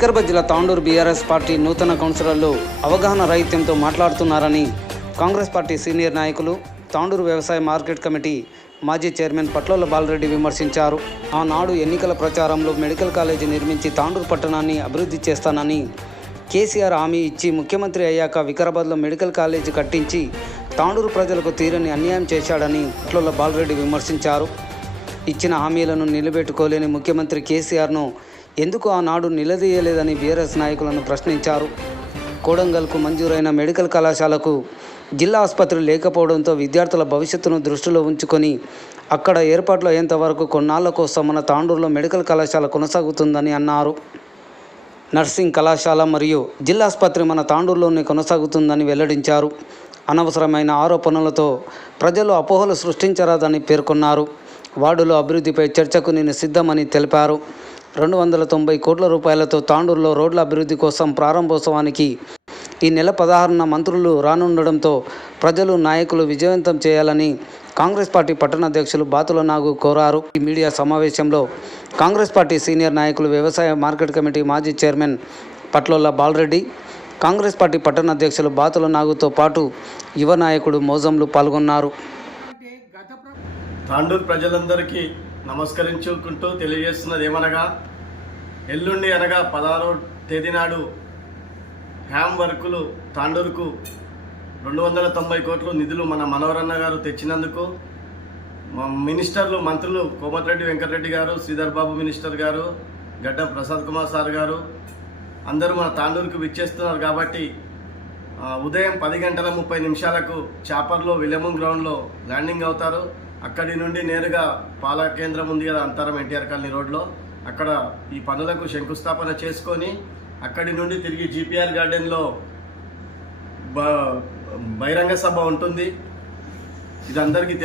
వికారాబాద్ జిల్లా Tandur BRS party నూతన కౌన్సిలర్లు అవగాహన రాహిత్యంతో మాట్లాడుతున్నారని కాంగ్రెస్ పార్టీ సీనియర్ నాయకులు తాండూరు వ్యవసాయ మార్కెట్ కమిటీ మాజీ చైర్మన్ పట్లోల బాలరెడ్డి విమర్శించారు. ఆనాడు ఎన్నికల ప్రచారంలో మెడికల్ కాలేజీ నిర్మించి తాండూరు పట్టణాన్ని అభివృద్ధి చేస్తానని కేసీఆర్ హామీ ఇచ్చి ముఖ్యమంత్రి అయ్యాక వికారాబాద్లో మెడికల్ కాలేజీ కట్టించి తాండూరు ప్రజలకు తీరని అన్యాయం చేశాడని పట్లోల బాలరెడ్డి విమర్శించారు. ఇచ్చిన హామీలను నిలబెట్టుకోలేని ముఖ్యమంత్రి కేసీఆర్ను ఎందుకు ఆనాడు నిలదీయలేదని బీఆర్ఎస్ నాయకులను ప్రశ్నించారు. కోడంగల్కు మంజూరైన మెడికల్ కళాశాలకు జిల్లా ఆసుపత్రి లేకపోవడంతో విద్యార్థుల భవిష్యత్తును దృష్టిలో ఉంచుకొని అక్కడ ఏర్పాట్లు అయ్యేంత వరకు కొన్నాళ్ల కోసం మన తాండూరులో మెడికల్ కళాశాల కొనసాగుతుందని అన్నారు. నర్సింగ్ కళాశాల మరియు జిల్లా ఆసుపత్రి మన తాండూరులోనే కొనసాగుతుందని వెల్లడించారు. అనవసరమైన ఆరోపణలతో ప్రజలు అపోహలు సృష్టించరాదని పేర్కొన్నారు. వార్డులో అభివృద్ధిపై చర్చకు నేను సిద్ధమని తెలిపారు. 290 కోట్ల రూపాయలతో తాండూరులో రోడ్ల అభివృద్ధి కోసం ప్రారంభోత్సవానికి ఈ నెల 16న మంత్రులు రానుండడంతో ప్రజలు నాయకులు విజయవంతం చేయాలని కాంగ్రెస్ పార్టీ పట్టణ అధ్యక్షులు బాతుల నాగు కోరారు. ఈ మీడియా సమావేశంలో కాంగ్రెస్ పార్టీ సీనియర్ నాయకులు వ్యవసాయ మార్కెట్ కమిటీ మాజీ చైర్మన్ పట్లోల బాలరెడ్డి, కాంగ్రెస్ పార్టీ పట్టణ అధ్యక్షులు బాతుల నాగుతో పాటు యువ నాయకుడు మోజంలు పాల్గొన్నారు. తాండూరు ప్రజలందరికీ నమస్కరించుకుంటూ తెలియజేస్తున్నది ఏమనగా, ఎల్లుండి అనగా 16వ తేదీ నాడు హ్యామ్ వర్కులు తాండూరుకు 290 కోట్లు నిధులు మన మనోహరన్న గారు తెచ్చినందుకు మినిస్టర్లు మంత్రులు కోమటిరెడ్డి వెంకటరెడ్డి గారు, శ్రీధర్ బాబు మినిస్టర్ గారు, గడ్డ ప్రసాద్ కుమార్ సార్ గారు అందరూ మన తాండూరుకు విచ్చేస్తున్నారు. కాబట్టి ఉదయం 10:30 చాపర్లో విలియం గ్రౌండ్లో ల్యాండింగ్ అవుతారు. అక్కడి నుండి నేరుగా పాల కేంద్రం ఉంది కదా, అంతరం ఎన్టీఆర్ కాలనీ రోడ్లో, అక్కడ ఈ పనులకు శంకుస్థాపన చేసుకొని అక్కడి నుండి తిరిగి జీపీఆర్ గార్డెన్లో బహిరంగ సభ ఉంటుంది. ఇది అందరికీ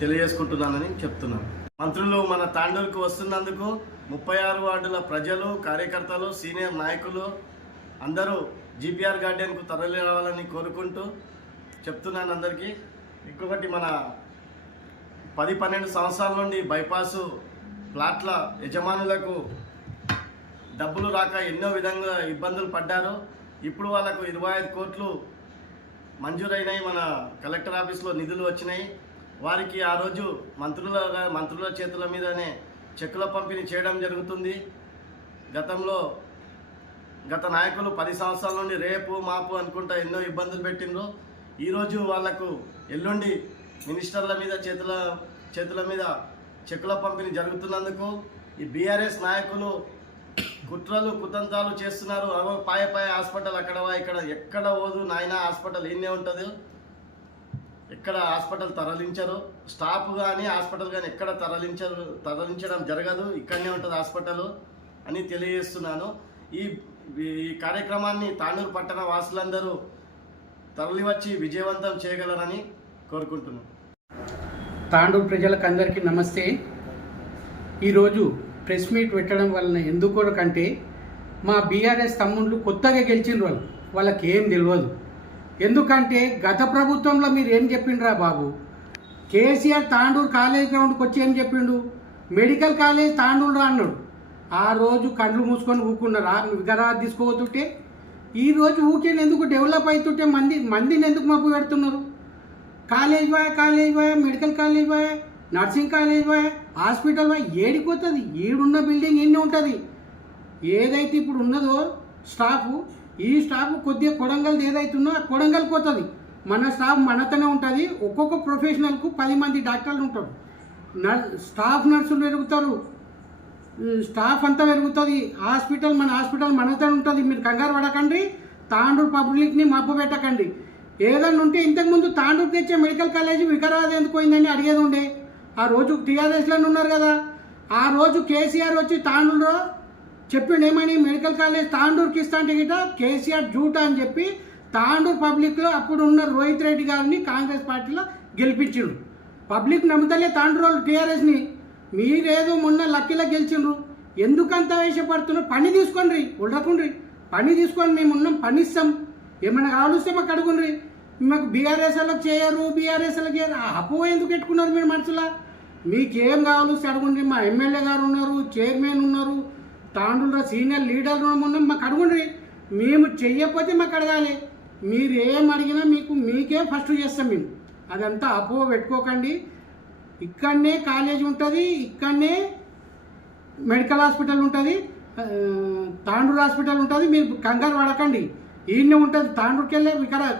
తెలియజేసుకుంటున్నానని చెప్తున్నాను. మంత్రులు మన తాండూరుకు వస్తున్నందుకు 36 వార్డుల ప్రజలు, కార్యకర్తలు, సీనియర్ నాయకులు అందరూ జీపీఆర్ గార్డెన్కు తరలి రావాలని కోరుకుంటూ చెప్తున్నాను అందరికీ. ఇంకొకటి, మన 10-12 సంవత్సరాల నుండి బైపాసు ప్లాట్ల యజమానులకు డబ్బులు రాక ఎన్నో విధంగా ఇబ్బందులు పడ్డారు. ఇప్పుడు వాళ్ళకు 25 కోట్లు మంజూరైనాయి. మన కలెక్టర్ ఆఫీస్లో నిధులు వచ్చినాయి. వారికి ఆ రోజు మంత్రుల చేతుల మీదనే చెక్కుల పంపిణీ చేయడం జరుగుతుంది. గత నాయకులు 10 సంవత్సరాల నుండి రేపు మాపు అనుకుంటా ఎన్నో ఇబ్బందులు పెట్టిండ్రు. ఈరోజు వాళ్లకు ఎల్లుండి మినిస్టర్ల మీద చేతుల మీద చెక్కుల పంపిణీ జరుగుతున్నందుకు ఈ బీఆర్ఎస్ నాయకులు కుట్రలు కుతంత్రాలు చేస్తున్నారు. పాయ హాస్పిటల్ ఇక్కడ ఎక్కడ పోదు నాయన, హాస్పిటల్ ఈయనే ఉంటుంది, ఎక్కడ హాస్పిటల్ తరలించరు. స్టాఫ్ కానీ హాస్పిటల్ కానీ ఎక్కడ తరలించడం జరగదు, ఇక్కడనే ఉంటుంది హాస్పిటల్ అని తెలియజేస్తున్నాను. ఈ కార్యక్రమాన్ని తాండూరు పట్టణ వాసులందరూ తరలివచ్చి విజయవంతం చేయగలరని కోరుకుంటున్నాను. తాండూరు ప్రజలకు అందరికీ నమస్తే. ఈరోజు ప్రెస్ మీట్ పెట్టడం వలన ఎందుకంటే మా బీఆర్ఎస్ తమ్ముళ్ళు కొత్తగా గెలిచిన వాళ్ళకి ఏం తెలియదు. ఎందుకంటే గత ప్రభుత్వంలో మీరు ఏం చెప్పిండ్రా బాబు, కేసీఆర్ తాండూరు కాలేజ్ గ్రౌండ్కి వచ్చి ఏం చెప్పిండు, మెడికల్ కాలేజ్ తాండూరు అన్నాడు. ఆ రోజు కళ్ళు మూసుకొని ఊకున్నారు. వికారాబాద్ తీసుకోబోతుంటే ఈరోజు ఊకేని ఎందుకు డెవలప్ అవుతుంటే మందిని ఎందుకు మబ్బు పెడుతున్నారు. College boy, medical college boy, nursing college boy, hospital boy, ఏడిపోతుంది. ఏడున్న బిల్డింగ్ ఎన్ని ఉంటుంది. ఏదైతే ఇప్పుడు ఉన్నదో ఈ స్టాఫ్ కొద్దిగా కొడంగల్ ఏదైతుందో కొడంగల్ పోతుంది. మన స్టాఫ్ మనతోనే ఉంటుంది. ఒక్కొక్క ప్రొఫెషనల్కు 10 మంది డాక్టర్లు ఉంటారు. స్టాఫ్ నర్సులు పెరుగుతారు, స్టాఫ్ అంతా పెరుగుతుంది. మన హాస్పిటల్ మనతో ఉంటుంది. మీరు కంగారు పడకండి, తాండూరు పబ్లిక్ని మబ్బు పెట్టకండి. ఏదన్నా ఉంటే ఇంతకుముందు తాండూరు తెచ్చే మెడికల్ కాలేజీ వికారాబాద్ ఎందుకు పోయిందని అడిగేది ఉండే. ఆ రోజు టీఆర్ఎస్లో ఉన్నారు కదా, ఆ రోజు కేసీఆర్ వచ్చి తాండూరులో చెప్పిండు ఏమని, మెడికల్ కాలేజ్ తాండూరుకి ఇస్తా అంటే గిట కేసీఆర్ జూటా అని చెప్పి తాండూరు పబ్లిక్లో అప్పుడు ఉన్న రోహిత్ రెడ్డి గారిని కాంగ్రెస్ పార్టీలో గెలిపించిండ్రు. పబ్లిక్ నమ్ముతలే తాండూరు వాళ్ళు టీఆర్ఎస్ని. మీరేదో మొన్న లక్కీలో గెలిచిండ్రు, ఎందుకంత ఆవేశపడుతున్నారు? పని తీసుకోండి, ఉండకుండ్రి, పని తీసుకొని మేము ఉన్నాం, పని ఇస్తాం. ఏమైనా కావాలిస్తే మాకు అడుగుండ్రి. మాకు బీఆర్ఎస్లకు చేయరు, బీఆర్ఎస్లకు చేయరు, అపో ఎందుకు పెట్టుకున్నారు మీరు మనసులో? మీకేం కావాలిస్తే అడుగుండ్రి. మా ఎమ్మెల్యే గారు ఉన్నారు, చైర్మన్ ఉన్నారు, తాండూరులో సీనియర్ లీడర్లు ఉన్నాం, మాకు అడుగుండ్రి. మేము చెయ్యకపోతే మాకు అడగాలి. మీరు ఏం అడిగినా మీకే ఫస్ట్ చేస్తాం మేము. అదంతా అపో పెట్టుకోకండి. ఇక్కడనే కాలేజ్ ఉంటుంది, ఇక్కడనే మెడికల్ హాస్పిటల్ ఉంటుంది, తాండూరు హాస్పిటల్ ఉంటుంది. మీరు కంగారు పడకండి. ఈయనే ఉంటుంది. తాండూరుకి వెళ్ళే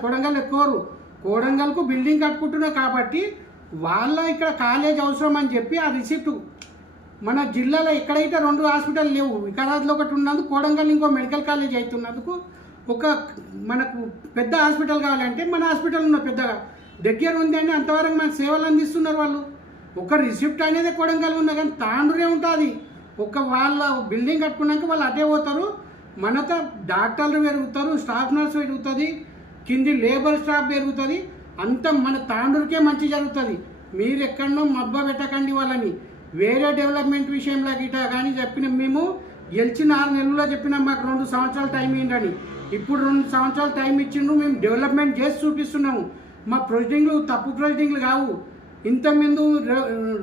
కొడంగల్ ఎక్కువరు. కొడంగల్కు బిల్డింగ్ కట్టుకుంటున్నారు కాబట్టి వాళ్ళ ఇక్కడ కాలేజ్ అవసరం అని చెప్పి ఆ రిసిప్ట్ మన జిల్లాలో ఎక్కడైతే 2 హాస్పిటల్ లేవు, వికారాబాద్లో ఒకటి ఉన్నందుకు, కొడంగల్ ఇంకో మెడికల్ కాలేజ్ అవుతున్నందుకు ఒక మనకు పెద్ద హాస్పిటల్ కావాలంటే మన హాస్పిటల్ ఉన్న పెద్దగా దగ్గర ఉంది అని అంతవరకు మనకు సేవలు అందిస్తున్నారు వాళ్ళు. ఒక రిసిప్ట్ అనేది కొడంగల్ ఉన్నా కానీ తాండూరే ఉంటుంది. వాళ్ళ బిల్డింగ్ కట్టుకున్నాక వాళ్ళు అదే పోతారు. మనతో డాక్టర్లు పెరుగుతారు, స్టాఫ్ నర్స్ పెరుగుతుంది, కింది లేబర్ స్టాఫ్ పెరుగుతుంది. అంతా మన తాండూరుకే మంచి జరుగుతుంది. మీరు ఎక్కడనో మబ్బ పెట్టకండి వాళ్ళని. వేరే డెవలప్మెంట్ విషయంలో గిట కానీ చెప్పిన మేము గెలిచిన 6 నెలల్లో చెప్పినాం మాకు 2 సంవత్సరాలు టైం ఇవ్వండి. ఇప్పుడు 2 సంవత్సరాలు టైం ఇచ్చిండ్రు. మేము డెవలప్మెంట్ చేసి చూపిస్తున్నాము. మా ప్రొసీడింగ్లు తప్పు ప్రొసీడింగ్లు కావు. ఇంతకుముందు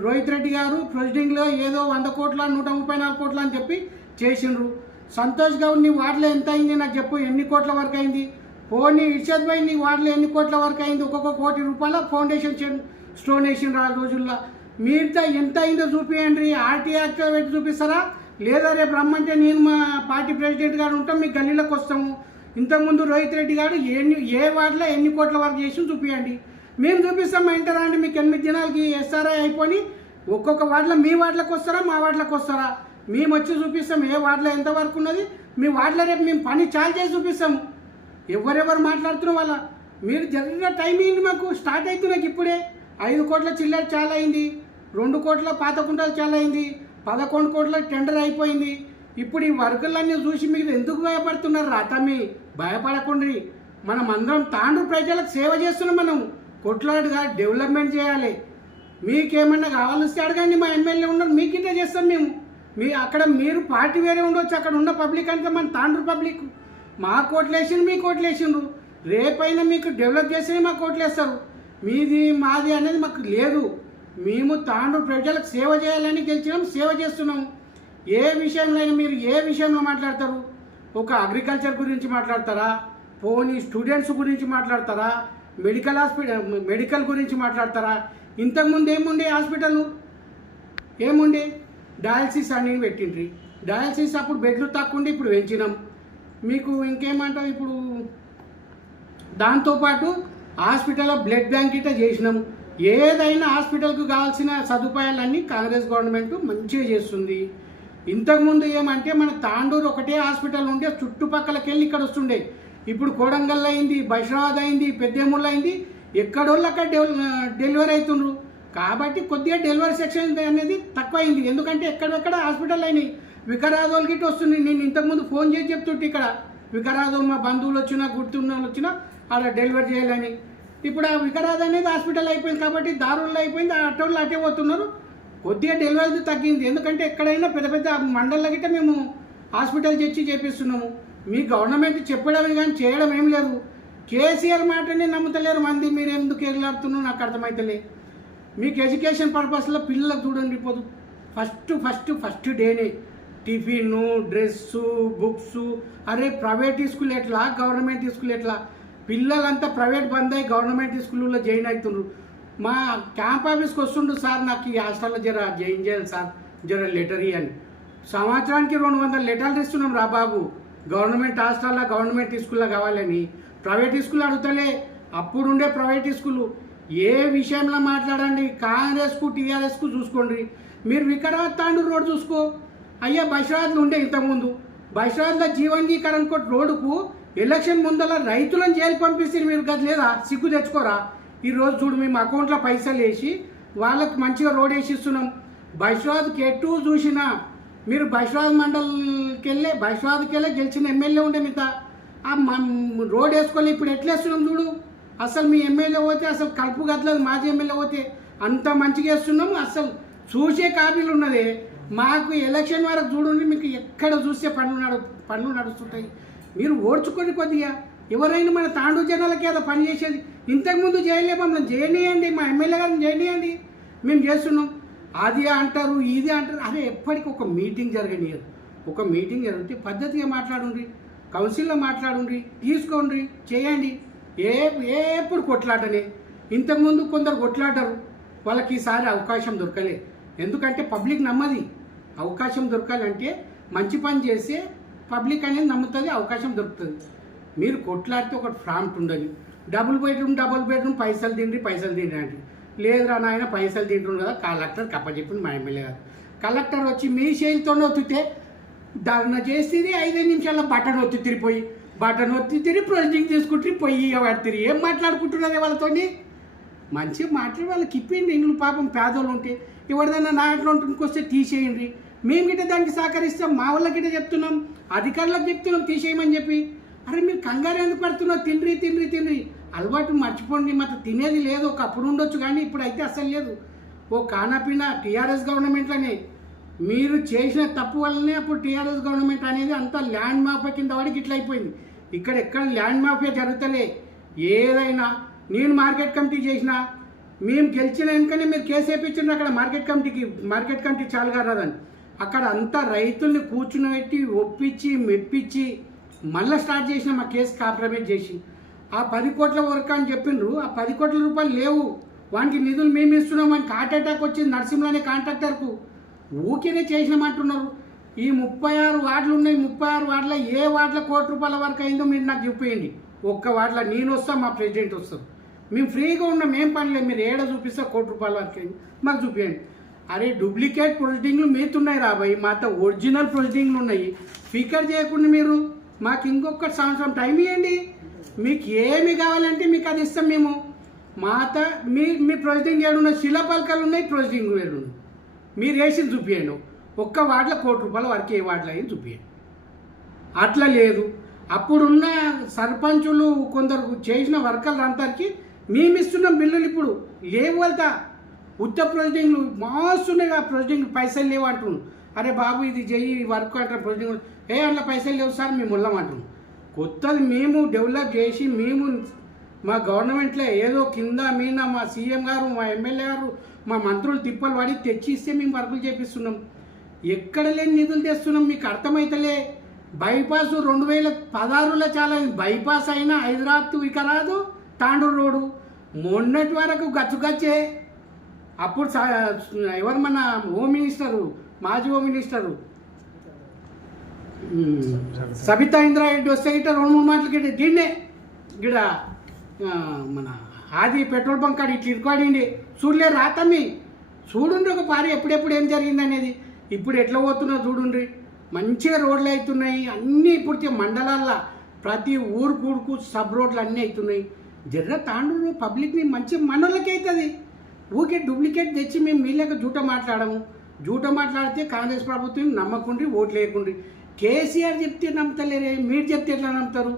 రోహిత్ రెడ్డి గారు ప్రొసీడింగ్లో ఏదో 100 కోట్ల 134 కోట్ల అని చెప్పి చేసిండ్రు. సంతోష్ గౌడ్ నీ వార్డులో ఎంత అయింది నాకు చెప్పు, ఎన్ని కోట్ల వరకు అయింది? పోనీ ఇర్షద్ భాయ్ నీ వార్డులో ఎన్ని కోట్ల వరకు అయింది? ఒక్కొక్క ₹1 కోటి ఫౌండేషన్ స్టోన్ వేసిండ్రు ఆ రోజుల్లో. మీరుతో ఎంత అయిందో చూపియండి. ఆర్టీ యాక్ట్లో పెట్టి చూపిస్తారా? లేదా రేపు రమ్మంటే నేను మా పార్టీ ప్రెసిడెంట్ గారు ఉంటాం, మీ గల్లీలోకి వస్తాము. ఇంతకుముందు రోహిత్ రెడ్డి గారు ఏ వార్డులో ఎన్ని కోట్ల వరకు చేసి చూపియండి. మేము చూపిస్తాం. మా ఇంటర్ అండి మీకు 8 దినాలకి ఎస్ఆర్ఐ అయిపోయి ఒక్కొక్క వార్డులో మీ వార్డులోకి వస్తారా, మా వార్డులోకి వస్తారా? మేము వచ్చి చూపిస్తాం ఏ వార్డులో ఎంత వరకు ఉన్నది. మీ వార్డులో రేపు మేము పని చాలు చేసి చూపిస్తాము. ఎవరెవరు మాట్లాడుతున్న వాళ్ళ మీరు జరిగిన టైం ఏంటి? మాకు స్టార్ట్ అవుతున్నాయి ఇప్పుడే. 5 కోట్ల చిల్లర చాలా అయింది, 2 కోట్ల పాత కుంటాలు చాలా అయింది, 11 కోట్ల టెండర్ అయిపోయింది. ఇప్పుడు ఈ వర్కులన్నీ చూసి మీకు ఎందుకు భయపడుతున్నారు? రాతమ్మి భయపడకుండ్రి. మనం అందరం తాండూరు ప్రజలకు సేవ చేస్తున్నాం. మనం కొట్లాడుగా డెవలప్మెంట్ చేయాలి. మీకేమన్నా కావాల్సి అడగండి. మా ఎమ్మెల్యే ఉన్నారు, మీకు ఇంత చేస్తాం మేము. అక్కడ మీరు పార్టీ వేరే ఉండొచ్చు, అక్కడ ఉన్న పబ్లిక్ అంతా మన తాండూరు పబ్లిక్. మా కోట్లేసిండ్రు, మీ కోట్లేసిండ్రు. రేపైనా మీకు డెవలప్ చేస్తేనే మా కోట్లేస్తారు. మీది మాది అనేది మాకు లేదు. మేము తాండూరు ప్రజలకు సేవ చేయాలని గెలిచినాం, సేవ చేస్తున్నాం. ఏ విషయంలో అయినా మీరు ఏ విషయంలో మాట్లాడతారు? ఒక అగ్రికల్చర్ గురించి మాట్లాడతారా? పోనీ స్టూడెంట్స్ గురించి మాట్లాడతారా? మెడికల్ గురించి మాట్లాడతారా? ఇంతకుముందు ఏముండే హాస్పిటల్? ఏముండే? డయాలసిస్ అని పెట్టిండ్రి. డయాలసిస్ అప్పుడు బెడ్లు తక్కువ ఉండి ఇప్పుడు పెంచినాం. మీకు ఇంకేమంటారు? ఇప్పుడు దాంతోపాటు హాస్పిటల్లో బ్లడ్ బ్యాంక్ ఇట్లా చేసినాం. ఏదైనా హాస్పిటల్కు కావాల్సిన సదుపాయాలన్నీ కాంగ్రెస్ గవర్నమెంట్ మంచిగా చేస్తుంది. ఇంతకుముందు ఏమంటే మన తాండూరు ఒకటే హాస్పిటల్ ఉంటే చుట్టుపక్కలకి వెళ్ళి ఇక్కడ వస్తుండే. ఇప్పుడు కోడంగల్ అయింది, బైషరాబాద్ అయింది, పెద్దేముళ్ళు అయింది, ఎక్కడోళ్ళు అక్కడ డెలివరీ అవుతుండ్రు. కాబట్టి కొద్దిగా డెలివరీ సెక్షన్ అనేది తక్కువ అయింది. ఎందుకంటే ఎక్కడెక్కడ హాస్పిటల్ అయినాయి. వికారాబాద్ గిట్ట వస్తుంది. నేను ఇంతకుముందు ఫోన్ చేసి చెప్తుంటే ఇక్కడ వికారాబాద్ మా బంధువులు వచ్చినా గుర్తున్న వాళ్ళు వచ్చినా అలా డెలివరీ చేయాలని. ఇప్పుడు ఆ వికారాబాద్ అనేది హాస్పిటల్ అయిపోయింది కాబట్టి దారుల్లో అయిపోయింది. అటోళ్ళు అటే పోతున్నారు. కొద్దిగా డెలివరీ తగ్గింది. ఎందుకంటే ఎక్కడైనా పెద్ద పెద్ద మండళ్ళ గిట్ట మేము హాస్పిటల్ తెచ్చి చేపిస్తున్నాము. మీ గవర్నమెంట్ చెప్పడమే కానీ చేయడం ఏం లేదు. కేసీఆర్ మాటనే నమ్ముతలేరు మంది. మీరు ఎందుకు ఎగలాడుతున్నారో నాకు అర్థమవుతలే. మీకు ఎడ్యుకేషన్ పర్పస్లో పిల్లలకు చూడండి, పోదు ఫస్ట్ డేనే టిఫిన్, డ్రెస్సు, బుక్స్. అరే ప్రైవేట్ స్కూల్ ఎట్లా, గవర్నమెంట్ స్కూల్ ఎట్లా? పిల్లలంతా ప్రైవేట్ బంద్ అయ్యి గవర్నమెంట్ స్కూల్లో జాయిన్ అవుతున్నారు. మా క్యాంప్ ఆఫీస్కి వస్తుండ్రు, సార్ నాకు ఈ హాస్టల్లో జాయిన్ చేయాలి సార్, లెటర్ అని. సంవత్సరానికి 200 లెటర్లు ఇస్తున్నాం రా బాబు. గవర్నమెంట్ హాస్టల్లో గవర్నమెంట్ స్కూల్లో కావాలని. ప్రైవేట్ స్కూల్ అడుగుతలే. అప్పుడుండే ప్రైవేట్ స్కూలు ఏ విషయంలో మాట్లాడండి, కాంగ్రెస్కు టీఆర్ఎస్కు చూసుకోండి. మీరు వికారాబాద్ తాండూరు రోడ్ చూసుకో. అయ్యా బైషరాబాద్లో ఉండే ఇంతకుముందు. బైషరాబాద్లో జీవన్జీకరణ్ కోట్ రోడ్డుకు ఎలక్షన్ ముందల రైతులను జైలు పంపిస్తే మీరు గది లేదా? సిగ్గు తెచ్చుకోరా? ఈరోజు చూడు మేము అకౌంట్లో పైసలు వేసి వాళ్ళకి మంచిగా రోడ్ వేసి ఇస్తున్నాం. బైషరాబాద్కి ఎటు చూసినా మీరు బైషరాబాద్ మండల్కి వెళ్ళే గెలిచిన ఎమ్మెల్యే ఉండే మిగతా ఆ రోడ్ వేసుకోవాలి. ఇప్పుడు ఎట్లా వేస్తున్నాం చూడు. అసలు మీ ఎమ్మెల్యే పోతే అసలు కలుపు గదలేదు. మాజీ ఎమ్మెల్యే పోతే అంత మంచిగా వేస్తున్నాము. అసలు చూసే కాపీలు ఉన్నదే. మాకు ఎలక్షన్ వరకు చూడండి, మీకు ఎక్కడ చూస్తే పనులు నడుస్తుంటాయి. మీరు ఓడ్చుకోండి కొద్దిగా. ఎవరైనా మన తాండూరు జనాలకి ఏదో పని చేసేది. ఇంతకుముందు చేయలే, మమ్మల్ని చేయనియండి, మా ఎమ్మెల్యే గారిని చేయనియండి, మేము చేస్తున్నాం. అది అంటారు, ఇది అంటారు. అదే ఎప్పటికీ ఒక మీటింగ్ జరగనియరు. ఒక మీటింగ్ జరిగితే పద్ధతిగా మాట్లాడుండ్రి, కౌన్సిల్లో మాట్లాడుండ్రి, తీసుకోండి, చేయండి. ఎప్పుడు కొట్లాటనే. ఇంతకుముందు కొందరు కొట్లాడరు, వాళ్ళకి ఈసారి అవకాశం దొరకలే. ఎందుకంటే పబ్లిక్ నమ్మది. అవకాశం దొరకాలంటే మంచి పని చేస్తే పబ్లిక్ అనేది నమ్ముతుంది, అవకాశం దొరుకుతుంది. మీరు కొట్లాడితే ఒక ప్రాంప్ట్ ఉండదు. డబుల్ బెడ్రూమ్ పైసలు తిండి అంటే లేదురా నాయన పైసలు తింటుండ్రు కదా కలెక్టర్ కప్పచెప్పింది మా ఎమ్మెల్యే గారు. కలెక్టర్ వచ్చి మీ చేయితోనే ఒత్తితే ధర్నా చేసేది 5 నిమిషాల్లో బటన్ ఒత్తి తిరిగి ప్రొసీడింగ్ తీసుకుంటే పోయి పడుతుంది. ఏం మాట్లాడుకుంటున్నారే వాళ్ళతోని? మంచిగా మాట్లాడి వాళ్ళకి ఇప్పిండి. ఇంట్లో పాపం పేదోళ్ళు ఉంటే ఎవరిదైనా నా ఇంట్లో ఉంటుకొస్తే తీసేయండి. మేము గిట్ట దానికి సహకరిస్తాం. మా వాళ్ళకి గిట్ట చెప్తున్నాం, అధికారులకు చెప్తున్నాం తీసేయమని చెప్పి. అరే మీరు కంగారు ఎందుకు పడుతున్నావు? తిండ్రి అలవాటు మర్చిపోండి. మాకు తినేది లేదు. ఒకప్పుడు ఉండొచ్చు కానీ ఇప్పుడు అయితే అస్సలు లేదు. ఓ కానాపిన టీఆర్ఎస్ గవర్నమెంట్లోనే మీరు చేసిన తప్పు వల్లనే అప్పుడు టీఆర్ఎస్ గవర్నమెంట్ అనేది అంతా ల్యాండ్ మాఫియా కింద వాడికి ఇట్లా అయిపోయింది. ఎక్కడ ల్యాండ్ మాఫియా జరుగుతలే. ఏదైనా నేను మార్కెట్ కమిటీ చేసిన, మేము గెలిచిన వెనుకనే మీరు కేసు వేయించండి అక్కడ మార్కెట్ కమిటీ చాలు కాదని. అక్కడ అంతా రైతుల్ని కూర్చునిపెట్టి ఒప్పించి మెప్పించి మళ్ళీ స్టార్ట్ చేసిన మా కేసు కాంప్రమైజ్ చేసి ఆ 10 కోట్ల వరకు అని చెప్పిండ్రు. ఆ 10 కోట్ల రూపాయలు లేవు, వానికి నిధులు మేము ఇస్తున్నాం. వానికి హార్ట్ అటాక్ వచ్చింది నరసింహలోనే కాంట్రాక్టర్కు. ఊకేనే చేసినామంటున్నారు. ఈ 36 వార్డులు ఉన్నాయి. 36 వార్డులో ఏ వార్డులో ₹1 కోటి వరకు అయిందో మీరు నాకు చూపించండి. ఒక్క వార్డులో నేను వస్తాం, మా ప్రెసిడెంట్ వస్తారు. మేము ఫ్రీగా ఉన్నాం, ఏం పనిలేదు. మీరు ఏడ చూపిస్తే ₹1 కోటి వరకు అయింది మాకు చూపించండి. అరే డూప్లికేట్ ప్రొసీడింగ్లు మీతున్నాయి రాబాయి, మాతో ఒరిజినల్ ప్రొసీడింగ్లు ఉన్నాయి. ఫికర్ చేయకుండా మీరు మాకు ఇంకొక సంవత్సరం టైం ఇవ్వండి. మీకు ఏమి కావాలంటే మీకు అది ఇస్తాం మేము. మాత మీ ప్రొసీడింగ్ ఏడున్న శిలాపలకాలు ఉన్నాయి, ప్రొసీడింగ్ ఏడున్నాయి. మీరు వేసి చూపించండి. ఒక్క వార్డులో ₹1 కోటి వరకు ఏ వార్డులో అయింది చూపించండి. అట్లా లేదు. అప్పుడున్న సర్పంచులు కొందరు చేసిన వర్కర్లు అందరికీ మేము ఇస్తున్నాం బిల్లులు. ఇప్పుడు లేవు వెళ్తా ఉత్త ప్రొసీడింగ్లు మాస్తున్నాయి. ఆ ప్రొసీడింగ్ పైసలు లేవు అంటున్నాను. అరే బాబు ఇది చెయ్యి వర్క్ అంటారు ప్రొసీడింగ్. అందులో పైసలు లేవు సార్ మేము అంటున్నాం. కొత్తది మేము డెవలప్ చేసి మేము మా గవర్నమెంట్లో ఏదో కింద మీద మా సీఎం గారు, మా ఎమ్మెల్యే గారు, మా మంత్రులు తిప్పలు పడి తెచ్చి ఇస్తే మేము వర్కులు చేపిస్తున్నాం. ఎక్కడ లేని నిధులు తెస్తున్నాం. మీకు అర్థమైతలే. బైపాస్ 2016లో చాలా బైపాస్ అయినా హైదరాబాద్ వికరాదు తాండూరు రోడ్డు మొన్నటి వరకు గచ్చుగచ్చే. అప్పుడు ఎవరు మన హోమ్ మినిస్టరు, మాజీ హోమ్ మినిస్టరు సబితా ఇంద్రారెడ్డి వస్తే గిట్ట 2-3 మాటలకి దీన్నే గిడ మన ఆది పెట్రోల్ బంక్ కాడ ఇట్లా ఇరుకాడిండి. చూడలే రాతమ్మి చూడుండ్రి ఒక పారి ఎప్పుడెప్పుడు ఏం జరిగింది అనేది. ఇప్పుడు ఎట్లా పోతున్నా చూడుండ్రి. మంచిగా రోడ్లు అవుతున్నాయి అన్నీ. ఇప్పుడు మండలాల్లో ప్రతి ఊరుకు సబ్ రోడ్లు అన్నీ అవుతున్నాయి. జర్ర తాండూరు పబ్లిక్ని మంచి మనోళ్ళకి అవుతుంది. ఊకే డూప్లికేట్ తెచ్చి మేము మీళ్ళకి జూట మాట్లాడము. జూట మాట్లాడితే కాంగ్రెస్ ప్రభుత్వం నమ్మకుండ్రి, ఓట్లు వేయకుండ్రి. కేసీఆర్ చెప్తే నమ్ముతలేరే, మీరు చెప్తే ఎట్లా నమ్ముతారు?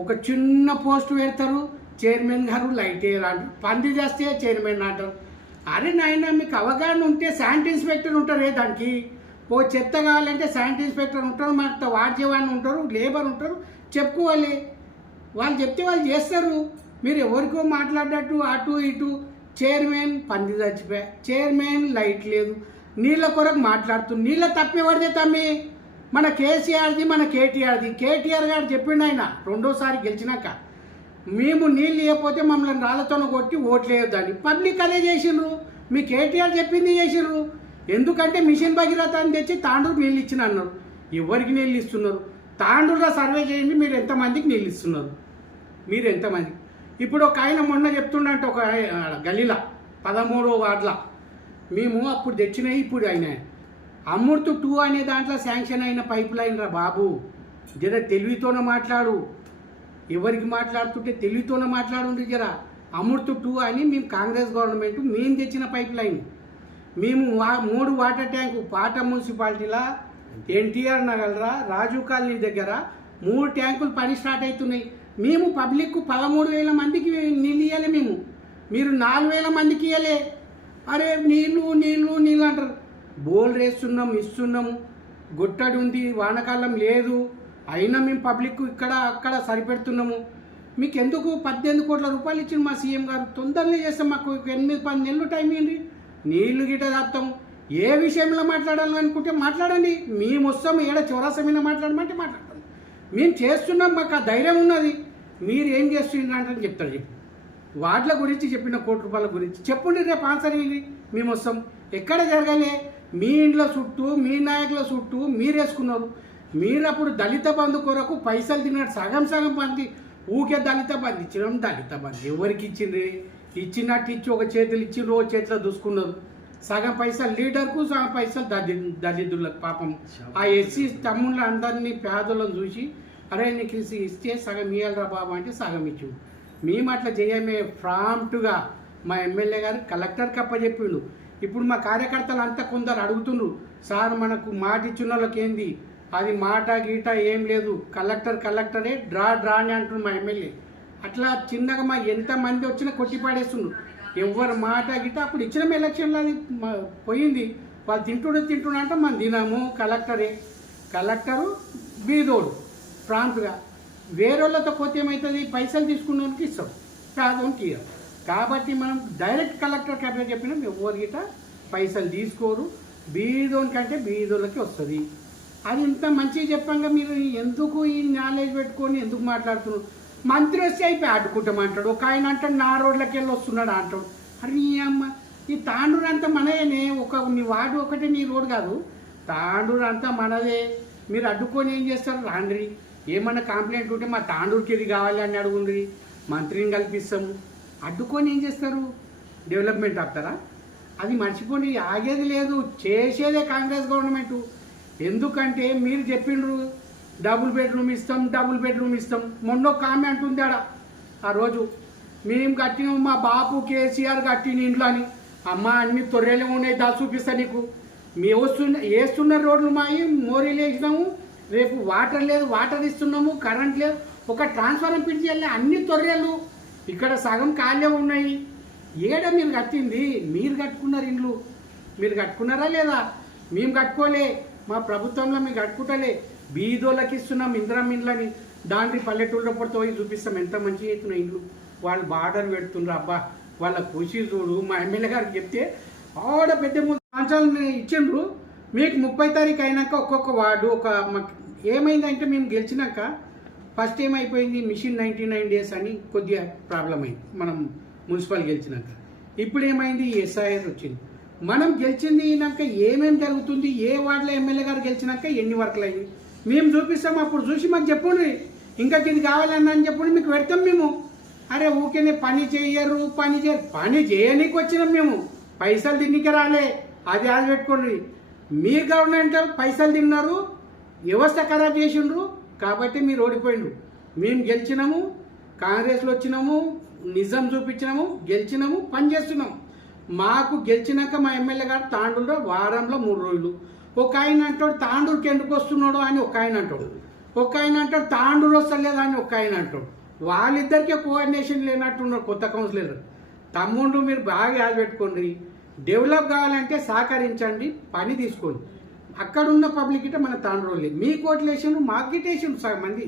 ఒక చిన్న పోస్ట్ పెడతారు, చైర్మన్ గారు లైట్ వేయాలంటారు. పంది చేస్తే చైర్మన్ అంటారు. అరే నాయన మీకు అవగాహన ఉంటే శానిటరీ ఇన్స్పెక్టర్ ఉంటారే దానికి. ఓ చెత్త కావాలంటే శానిటరీ ఇన్స్పెక్టర్ ఉంటారు, మనతో వార్డ్ జవాన్ ఉంటారు, లేబర్ ఉంటారు. చెప్పుకోవాలి. వాళ్ళు చెప్తే వాళ్ళు చేస్తారు. మీరు ఎవరికో మాట్లాడినట్టు అటు ఇటు చైర్మన్ పంది చచ్చిపోయా, చైర్మన్ లైట్ లేదు, నీళ్ళ కొరకు మాట్లాడుతుంది. నీళ్ళ తప్పేవాడితే తమ్మి మన కేసీఆర్ది, మన కేటీఆర్ది. కేటీఆర్ గారు చెప్పిండు ఆయన 2వ సారి గెలిచినాక, మేము నీళ్ళు ఇవ్వకపోతే మమ్మల్ని రాళ్లతో కొట్టి ఓట్లు వేయొద్దని. పబ్లిక్ అదే చేసిండ్రు. మీ కేటీఆర్ చెప్పింది చేసిండ్రు. ఎందుకంటే మిషన్ భగీరథ అని తెచ్చి తాండూరు నీళ్ళు ఇచ్చిన అన్నారు. ఎవరికి నీళ్ళు ఇస్తున్నారు? తాండూరులో సర్వే చేయండి, మీరు ఎంతమందికి నీళ్ళు ఇస్తున్నారు, మీరు ఎంతమంది. ఇప్పుడు ఒక ఆయన మొన్న చెప్తుండంటే ఒక గలీలా 13వ వార్డులో మేము అప్పుడు తెచ్చినాయి ఇప్పుడు అయినాయి. అమృత్ 2 అనే దాంట్లో శాంక్షన్ అయిన పైప్ లైన్ రా బాబు. జర తెలివితోనే మాట్లాడు. ఎవరికి మాట్లాడుతుంటే తెలివితోనే మాట్లాడుంది జర. అమృత్ 2 అని మేము కాంగ్రెస్ గవర్నమెంట్ మేము తెచ్చిన పైప్ లైన్. మేము 3 వాటర్ ట్యాంకు పాట మున్సిపాలిటీలా ఎన్టీఆర్ నగర్రా రాజీవ్ కాలనీ దగ్గర 3 ట్యాంకులు పని స్టార్ట్ అవుతున్నాయి. మేము పబ్లిక్ 13,000 మందికి నీళ్ళు ఇవ్వాలి. మీరు 4,000 మందికి ఇవ్వలే. అరే నీళ్ళు అంటారు. బోల్ వేస్తున్నాం, ఇస్తున్నాము, గుట్టడి ఉంది, వానకాలం లేదు, అయినా మేము పబ్లిక్ ఇక్కడ అక్కడ సరిపెడుతున్నాము. మీకు ఎందుకు 18 కోట్ల రూపాయలు ఇచ్చింది మా సీఎం గారు. తొందరగా చేస్తాం, మాకు 8-10 నెలలు టైం ఇవ్వండి. నీళ్లు గిట్ట తాపుతాం. ఏ విషయంలో మాట్లాడాలనుకుంటే మాట్లాడండి. మేము వస్తాం, ఏడ చౌరాసా మీద మాట్లాడమంటే మాట్లాడతాం. మేము చేస్తున్నాం, మాకు ఆ ధైర్యం ఉన్నది. మీరు ఏం చేస్తున్నారంటే చెప్తారు. చెప్పు వాటిల గురించి చెప్పిన ₹1 గురించి చెప్పండి, రేపు ఆన్సర్ ఇవ్వండి. మేము వస్తాం. ఎక్కడ జరగాలి? మీ ఇంట్లో చుట్టూ, మీ నాయకుల చుట్టూ మీరు వేసుకున్నారు. మీరు అప్పుడు దళిత బంధు కొరకు పైసలు తిన్నాడు. సగం సగం మంది ఊకే దళిత బంధు ఇచ్చినాం. దళిత బంధు ఎవరికి ఇచ్చిండ్రి? ఇచ్చినట్టు ఇచ్చి ఒక చేతులు ఇచ్చిండ్రు, ఒక చేతిలో దూసుకున్నారు. సగం పైసలు లీడర్కు, సగం పైసలు దళితులకు. పాపం ఆ ఎస్సీ తమ్ముళ్ళ అందరినీ పేదలను చూసి, అరే నీకు ఇస్తే సగం ఇవ్వాలరా బాబు అంటే సగం ఇచ్చు. మేము అట్లా చేయమే. ప్రాంప్ట్గా మా ఎమ్మెల్యే గారు కలెక్టర్కి అప్పచెప్పిండు. ఇప్పుడు మా కార్యకర్తలు అంతా కొందరు అడుగుతుండ్రు, సార్ మనకు మాట ఇచ్చిన వాళ్ళకి ఏంది, అది మాట గీట ఏం లేదు, కలెక్టరే డ్రా అని అంటున్నారు మా ఎమ్మెల్యే. అట్లా చిన్నగా మా ఎంతమంది వచ్చినా కొట్టిపాడేస్తుండ్రు. ఎవరు మాట గిట్ట అప్పుడు ఇచ్చిన ఎలక్షన్లో అది పోయింది. వాళ్ళు తింటున్నా అంటే మనం తినాము. కలెక్టరు బీదోడు ప్రాంప్ట్గా. వేరేళ్ళతో పోతే ఏమవుతుంది? పైసలు తీసుకున్నోనికి ఇస్తాం, పేదోనికి ఇవ్వం. కాబట్టి మనం డైరెక్ట్ కలెక్టర్ క్యాబినెట్ చెప్పినాం, ఎవరు గిట్ట పైసలు తీసుకోరు. బీదోనికంటే బీదోళ్ళకి వస్తుంది. అది ఇంత మంచిగా చెప్పంగా మీరు ఎందుకు ఈ నాలెడ్జ్ పెట్టుకొని ఎందుకు మాట్లాడుతున్నారు? మంత్రి వస్తే అయిపోయి అడ్డుకుంటామంటాడు. ఒక ఆయన అంటాడు నా రోడ్లకి వెళ్ళి వస్తున్నాడు అంటాడు. అరే నీ అమ్మ, ఈ తాండూరు అంతా మనదేనే. నీ వార్డు ఒకటే నీ రోడ్ కాదు, తాండూరు అంతా మనదే. మీరు అడ్డుకొని ఏం చేస్తారు? రాండ్రి, ఏమన్నా కంప్లైంట్ ఉంటే మా తాండూరుకి ఇది కావాలి అని అడుగుండ్రి, మంత్రిని కల్పిస్తాము. అడ్డుకొని ఏం చేస్తారు? డెవలప్మెంట్ ఆపుతారా? అది మర్చిపోండి. ఆగేది లేదు, చేసేదే కాంగ్రెస్ గవర్నమెంట్. ఎందుకంటే మీరు చెప్పిండ్రు డబుల్ బెడ్రూమ్ ఇస్తాం. మొన్న ఒక ఆమె అంటుంది ఆడ ఆ రోజు, మేము కట్టినాము మా బాపు కేసీఆర్ కట్టిన ఇంట్లో అని. అమ్మ అన్ని తొర్రెలే ఉన్నాయి, దా చూపిస్తా నీకు. మేము వేస్తున్న రోడ్లు మాయి మోరీలు వేసినాము, రేపు వాటర్ లేదు, వాటర్ ఇస్తున్నాము, కరెంట్ లేదు, ఒక ట్రాన్స్ఫార్మర్ పిలిచి వెళ్ళి అన్ని తొర్రెలు ఇక్కడ సగం ఖాళీ ఉన్నాయి. ఏడ మీరు కట్టింది? మీరు కట్టుకున్నారు ఇండ్లు, మీరు కట్టుకున్నారా లేదా? మేము కట్టుకోలే, మా ప్రభుత్వంలో మేము కట్టుకుంటలే. బీదోళ్ళకి ఇస్తున్నాం ఇందిరమ్మ ఇండ్లని. దాంట్లో పల్లెటూళ్ళలో పడితే పోయి చూపిస్తాం ఎంత మంచిగా అవుతున్నాయి ఇండ్లు. వాళ్ళు బార్డర్ పెడుతుండ్రు. అబ్బా వాళ్ళ ఖుషి చూడు. మా ఎమ్మెల్యే గారికి చెప్తే ఆడ పెద్ద 3 సంవత్సరాలు ఇచ్చిండ్రు. మీకు 30 తారీఖు అయినాక ఒక్కొక్క వార్డు ఏమైందంటే మేము గెలిచినాక ఫస్ట్ ఏమైపోయింది, మిషన్ 99 days అని కొద్దిగా ప్రాబ్లం అయింది మనం మున్సిపల్ గెలిచినాక. ఇప్పుడు ఏమైంది, ఎస్ఐఆర్ వచ్చింది. మనం గెలిచిందినాక ఏమేమి జరుగుతుంది, ఏ వార్డులో ఎమ్మెల్యే గారు గెలిచినాక ఎన్ని వర్కులు అయింది మేము చూపిస్తాం. అప్పుడు చూసి మాకు చెప్పండి, ఇంకా ఇది కావాలన్నా అని చెప్పండి, మీకు పెడతాం మేము. అరే ఊకేనే పని చేయనీకి వచ్చినాం మేము, పైసలు తిన్నికే రాలే. అది పెట్టుకోండి. మీ గవర్నమెంట్ పైసలు తిన్నారు, వ్యవస్థ ఖరాబ్ చేసిండ్రు, కాబట్టి మీరు ఓడిపోయిండ్రు. మేము గెలిచినాము, కాంగ్రెస్లో వచ్చినాము, నిజం చూపించినాము, గెలిచినాము, పని చేస్తున్నాము. మాకు గెలిచినాక మా ఎమ్మెల్యే గారు తాండూరులో వారంలో 3 రోజులు. ఒక ఆయన అంటాడు తాండూరుకి ఎందుకు వస్తున్నాడు అని ఒక ఆయన అంటాడు, ఒక ఆయన అంటాడు తాండూరు వస్తలేదు అని ఒక ఆయన అంటాడు. వాళ్ళిద్దరికీ కోఆర్డినేషన్ లేనట్టున్నారు కొత్త కౌన్సిలర్. తమ్ముళ్ళు మీరు బాగా యాద పెట్టుకోండి. డెవలప్ కావాలంటే సహకరించండి, పని తీసుకోండి. అక్కడున్న పబ్లిక్ గిట్ట మన తాండూరులే. మీ కోట్లేషన్ మాకు గిట్టేసిండు సగం మంది.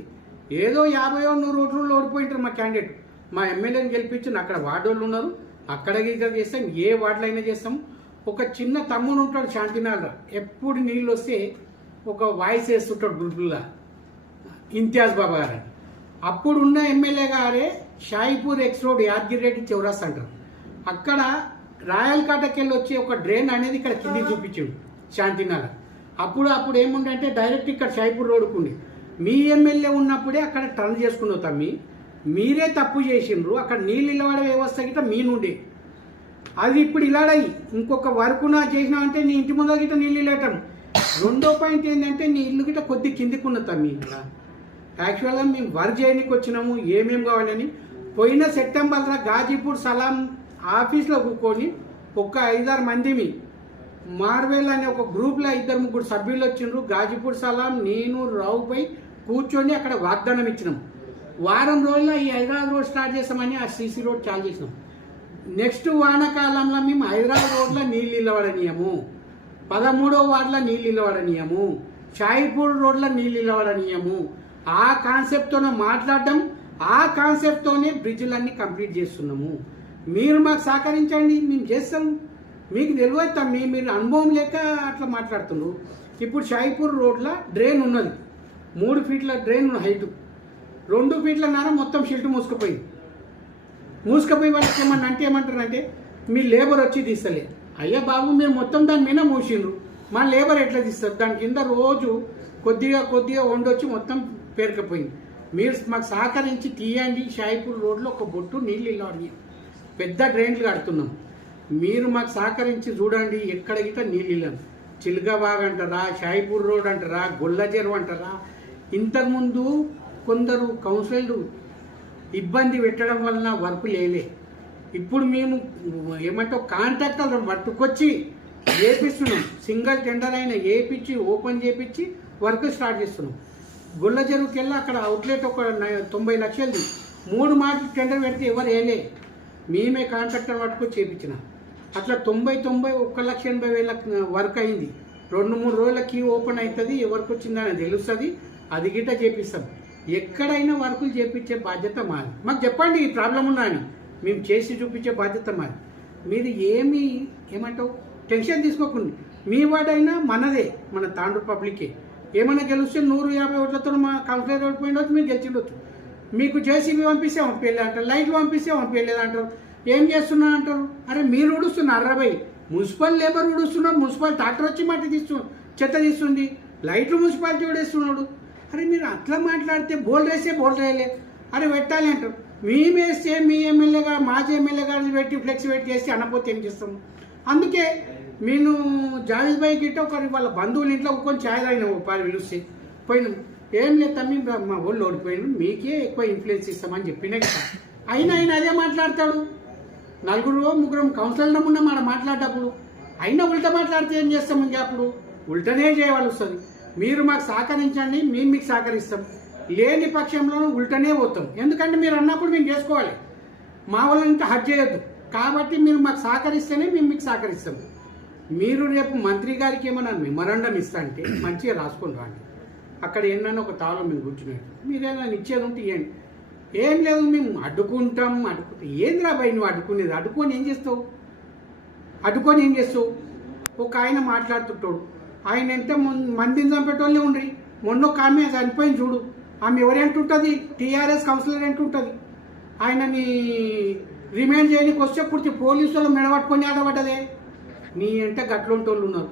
ఏదో 50-100 ఓట్లలో ఓడిపోయింటారు మా క్యాండిడేట్. మా ఎమ్మెల్యేని గెలిపించిన అక్కడ వార్డోళ్ళు ఉన్నారు, అక్కడ చేస్తాం, ఏ వార్డులో అయినా చేస్తాం. ఒక చిన్న తమ్ముడు ఉంటాడు శాంతినాల, ఎప్పుడు నీళ్ళు వస్తే ఒక వాయిస్ వేస్తుంటాడు బుల్బుల్లా, ఇంతియాజ్ బాబా గారు. అప్పుడున్న ఎమ్మెల్యే గారే షాయిపూర్ ఎక్స్ రోడ్ యాదగిరిరెడ్డి చౌరాస్ అంటారు. అక్కడ రాయల్ కాటకెళ్ళి వచ్చి ఒక డ్రైన్ అనేది ఇక్కడ కింది చూపించాడు శాంతినాల. అప్పుడు ఏముందంటే డైరెక్ట్ ఇక్కడ షాయిపూర్ రోడ్డుకుంది. మీ ఎమ్మెల్యే ఉన్నప్పుడే అక్కడ టర్న్ చేసుకున్నావు తమ్మి, మీరే తప్పు చేసిండ్రు. అక్కడ నీళ్ళు ఇళ్ళవాడ వ్యవస్థ గిట్ట మీ నుండి అది ఇప్పుడు ఇలాడయి ఇంకొక వర్క్ నా చేసినావంటే నీ ఇంటి ముందర గిట్ట నీళ్ళు ఇవ్వటం. రెండో పాయింట్ ఏంటంటే నీ ఇల్లు గిట్ట కొద్ది కిందికి ఉన్న తమ్మి. ఇక్కడ యాక్చువల్గా మేము వర్క్ చేయడానికి వచ్చినాము, ఏమేమి కావాలని. పోయిన సెప్టెంబర్లో గాజీపూర్ సలాం ఆఫీస్లో కూర్చొని ఒక 5-6 మందిమి మార్వేల్ అనే ఒక గ్రూప్లో 2-3 సభ్యులు వచ్చిండ్రు. గాజీపూర్ సలాం, నేను, రావుపై కూర్చొని అక్కడ వాగ్దానం ఇచ్చినాం. వారం రోజుల్లో ఈ హైదరాబాద్ రోడ్ స్టార్ట్ చేస్తామని ఆ సీసీ రోడ్ చాలు చేసినాం. నెక్స్ట్ వానాకాలంలో మేము హైదరాబాద్ రోడ్లో నీళ్ళు ఇవ్వడనీయము, 13వ వార్డులో నీళ్ళు ఇవ్వడనీయము, షాయిపూర్ రోడ్లో నీళ్ళు ఇవ్వడనీయము. ఆ కాన్సెప్ట్తోనే మాట్లాడడం, ఆ కాన్సెప్ట్తోనే బ్రిడ్జ్లన్నీ కంప్లీట్ చేస్తున్నాము. మీరు మాకు సహకరించండి, మేము చేస్తాం. మీకు తెలియదు తమ్మి, మీరు అనుభవం లేక అట్లా మాట్లాడుతున్నారు. ఇప్పుడు షాయిపూర్ రోడ్లో డ్రైన్ ఉన్నది, 3 ఫీట్ల డ్రైన్ హైటు, 2 ఫీట్ల నార మొత్తం షిల్ట్ మూసుకుపోయి వాళ్ళకి ఏమన్నా అంటే ఏమంటారంటే మీ లేబర్ వచ్చి తీస్తలేదు. అయ్యా బాబు, మీరు మొత్తం దాని మీద మూసిండ్రు, మా లేబర్ ఎట్లా తీస్తారు? దాని కింద రోజు కొద్దిగా వండొచ్చి మొత్తం పేరుకపోయింది. మీరు మాకు సహకరించి తీయండి. షాయిపూర్ రోడ్లో ఒక బొట్టు నీళ్ళు ఇవ్వాలి, పెద్ద డ్రైన్లు కడుతున్నాం. మీరు మాకు సహకరించి చూడండి, ఎక్కడ గిట్ట నీళ్ళు ఇల్లాం. చిల్కబాగ్ అంటారా, షాయిపూర్ రోడ్ అంటారా, గొల్ల చెరువు అంటారా. ఇంతకుముందు కొందరు కౌన్సిలర్లు ఇబ్బంది పెట్టడం వలన వర్క్ లేలే. ఇప్పుడు మేము ఏమంటే కాంట్రాక్టర్ పట్టుకొచ్చి వేపిస్తున్నాం. సింగిల్ టెండర్ అయినా వేపించి ఓపెన్ చేపించి వర్క్ స్టార్ట్ చేస్తున్నాం. గొల్ల చెరువుకి వెళ్ళి అక్కడ అవుట్లెట్ ఒక 90 లక్షలది 3 మార్కులు టెండర్ పెడితే ఎవరు వేయలే, మేమే కాంట్రాక్టర్ పట్టుకొచ్చి చేపించినాం. అట్లా 1,80,000 వర్క్ అయింది. 2-3 రోజులకి ఓపెన్ అవుతుంది, ఎవరికి వచ్చిందని తెలుస్తుంది, అది గిట్ట చేపిస్తాం. ఎక్కడైనా వర్కులు చేపించే బాధ్యత మాది. మాకు చెప్పండి ఈ ప్రాబ్లం ఉన్నా అని, మేము చేసి చూపించే బాధ్యత మాది. మీరు ఏమంటావు టెన్షన్ తీసుకోకండి. మీ వాడైనా మనదే, మన తాండూరు పబ్లికే. ఏమైనా గెలిస్తే 150 ఓట్లతో మా కౌన్సిలర్ ఓడిపోయిండొచ్చు, మీరు గెలిచిండొచ్చు. మీకు జేసీబీ పంపిస్తే పంపించలేదు అంటారు, లైట్లు పంపిస్తే పంపించలేదు అంటారు. ఏం చేస్తున్నా అంటారు? అరే మీరు ఉడుస్తున్నారు 60 మున్సిపల్ లేబర్ ఉడుస్తున్నాం, మున్సిపల్ ట్రాక్టర్ వచ్చి మట్టి చెత్త తీస్తుంది, లైట్లు మున్సిపాలిటీ ఉడేస్తున్నాడు. అరే మీరు అట్లా మాట్లాడితే బోల్ రేయలే, అరే పెట్టాలి అంటారు. మేమేస్తే మీ ఎమ్మెల్యే గారు, మాజీ ఎమ్మెల్యే గారిని పెట్టి ఫ్లెక్స్ పెట్టి వేసి అనపోతే ఏం చేస్తాము? అందుకే నేను జావేద్ భాయ్ గిట్ట ఒకరి వాళ్ళ బంధువుల ఇంట్లో కొంచెం ఛాయ్ తాగిన పిలిస్తే పోయినాం. ఏం లేదు తమ్మి, మా వాళ్ళు ఓడిపోయినాం, మీకే ఎక్కువ ఇన్ఫ్లుయెన్స్ ఇస్తామని చెప్పినా కదా. అయినా ఆయన అదే మాట్లాడతాడు. 4-3 కౌన్సిలర్ల ఉన్న మాట మాట్లాడేటప్పుడు అయినా ఉల్టా మాట్లాడితే ఏం చేస్తాం? ఇంకా అప్పుడు ఉల్టనే చేయవలసి వస్తుంది. మీరు మాకు సహకరించండి, మేము మీకు సహకరిస్తాం. లేని పక్షంలో ఉల్టనే పోతాం. ఎందుకంటే మీరు అన్నప్పుడు మేము చేసుకోవాలి, మా వాళ్ళంతా హట్ చేయొద్దు. కాబట్టి మీరు మాకు సహకరిస్తేనే మేము మీకు సహకరిస్తాం. మీరు రేపు మంత్రి గారికి ఏమన్నా మెమరాండం ఇస్తా అంటే మంచిగా రాసుకొని రండి. అక్కడ ఏంటన్నా ఒక తాళం మేము కూర్చున్నాడు, మీరేమైనా ఇచ్చేది ఉంటే ఇవ్వండి. ఏం లేదు, మేము అడ్డుకుంటాం. ఏందిరా భయ్ నువ్వు అడ్డుకునేది? అడ్డుకొని ఏం చేస్తావు? ఒక ఆయన మాట్లాడుతుంటాడు, ఆయన ఎంత మందిని చంపేటోళ్ళే ఉండ్రి. మొన్న ఒక ఆమె చనిపోయింది చూడు, ఆమె ఎవరేంటుంటుంది? TRS councillor ఏంటుంటుంది. ఆయనని రిమైండ్ చేయడానికి వస్తే పూర్తి పోలీసులు మెడబట్టుకొని ఆడబడ్డదే. నీ అంటే గట్లుంటోళ్ళు ఉన్నారు.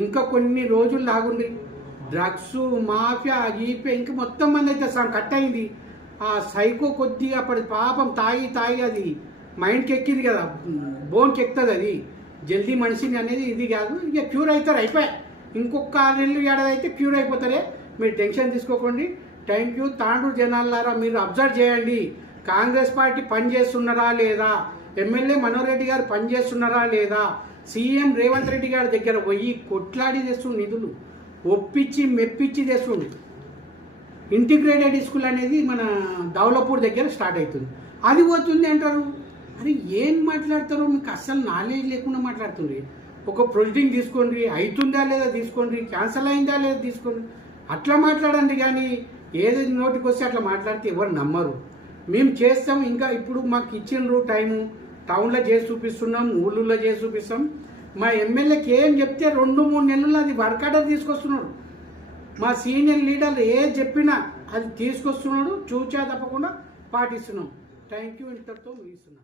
ఇంకా కొన్ని రోజులు లాగుండి డ్రగ్స్ మాఫియా గీపే ఇంకా మొత్తం మంది అయితే కట్ అయింది. ఆ సైకో కొద్దిగా అప్పటి పాపం తాగి అది మైండ్కి ఎక్కింది కదా, బోన్కి ఎక్కుతుంది. అది జల్దీ మనిషిని అనేది ఇది కాదు. ఇక క్యూర్ అవుతారు, అయిపోయి ఇంకొక 6 నెలలు ఏడాదైతే క్యూర్ అయిపోతారే. మీరు టెన్షన్ తీసుకోకండి. Thank you. తాండూరు జనాలారా మీరు అబ్జర్వ్ చేయండి, కాంగ్రెస్ పార్టీ పనిచేస్తున్నారా లేదా, ఎమ్మెల్యే మనోహర్ రెడ్డి గారు పనిచేస్తున్నారా లేదా, సీఎం రేవంత్ రెడ్డి గారి దగ్గర పోయి కొట్లాడి తెస్తుండు, నిధులు ఒప్పించి మెప్పించి తెస్తుండు. ఇంటిగ్రేటెడ్ స్కూల్ అనేది మన దౌలపూర్ దగ్గర స్టార్ట్ అవుతుంది, అది పోతుంది అంటారు. అరే ఏం మాట్లాడతారో మీకు అస్సలు నాలెడ్జ్ లేకుండా మాట్లాడుతుంది. ఒక ప్రొసీడింగ్ తీసుకోండి, అవుతుందా లేదా తీసుకోండి, క్యాన్సల్ అయిందా లేదా తీసుకోండి, అట్లా మాట్లాడండి. కానీ ఏదో నోటికి వస్తే అట్లా మాట్లాడితే ఎవరు నమ్మరు. మేము చేస్తాం. ఇంకా ఇప్పుడు మాకు ఇచ్చిండ్రు టైము, టౌన్లో చేసి చూపిస్తున్నాం, ఊళ్ళల్లో చేసి చూపిస్తాం. మా ఎమ్మెల్యేకి ఏం చెప్తే 2-3 నెలల్లో అది వర్కౌట్ తీసుకొస్తున్నాడు. మా సీనియర్ లీడర్లు ఏం చెప్పినా అది తీసుకొస్తున్నాడు, చూచా తప్పకుండా పాటిస్తున్నాం. Thank you. ఇంతటితో ముగిస్తున్నాం.